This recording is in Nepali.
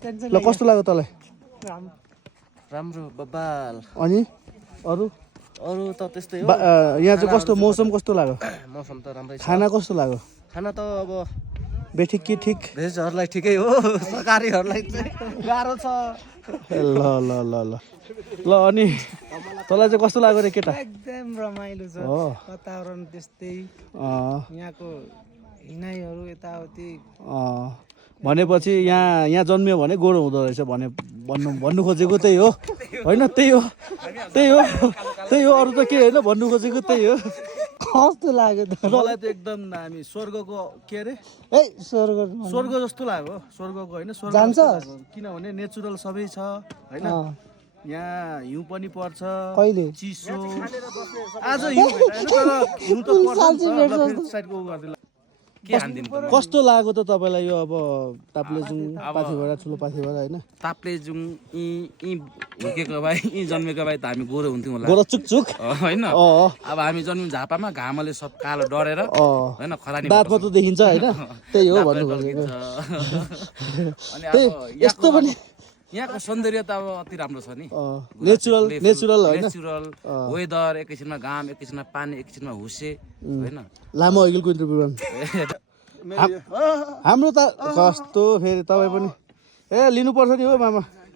ल कस्तो लाग्यो तँलाई राम्रो बब्बाल अनि अरू अरू त त्यस्तै हो यहाँ चाहिँ कस्तो मौसम कस्तो लाग्यो मौसम त राम्रै छ खाना कस्तो लाग्यो खाना त अब बेठिक कि ठिक भेजहरूलाई ठिकै हो शाकाहारीहरूलाई चाहिँ गाह्रो छ ल ल ल ल ल अनि तँलाई चाहिँ कस्तो लाग्यो रे केटा एकदम रमाइलो छ हो वातावरण त्यस्तै यहाँको हिँडाइहरू यताउति भनेपछि यहाँ जन्मियो भने गोरो हुँदो रहेछ भन्नु खोजेको त्यही हो होइन त्यही हो अरू त के होइन भन्नु खोजेको त्यही हो कस्तो लाग्यो त मलाई त एकदम हामी स्वर्गको के अरे ए स्वर्ग जस्तो लाग्यो स्वर्गको होइन स्वर्ग जान्छ? जस्तो लाग्यो। किनभने नेचुरल सबै छ होइन यहाँ हिउँ पनि पर्छ कहिले चिसो आज हिउँ भेटाएन तर हिउँ त पर्छ नि त। ल, फेरि साइडको उ गरिदिनु। के हान्दिनु त कस्तो लाग्यो त तपाईँलाई यो अब ताप्लेजुङ पाथिभरा ठुलो पाथिभरा होइन ताप्लेजुङ यी हुर्केको भए यी जन्मेको भए त हामी गोरो हुन्थ्यौँ होला गोरो चुक होइन अँ अब हामी जन्मियौँ झापामा घामले सब कालो डरेर होइन खरानी दाँत मात्र देखिन्छ होइन त्यही हो भन्नु खोजेको अनि त्यही अब यस्तो पनि यहाँको सौन्दर्य त अब अति राम्रो छ नि नेचुरल होइन नेचुरल वेदर एकैछिनमा घाम एकैछिनमा पानी एकैछिनमा हुसे होइन लामो अघिल्को इन्टरभ्यूमा हाम्रो त कस्तो फेरि तपाईँ पनि ए लिनुपर्छ नि हो मामा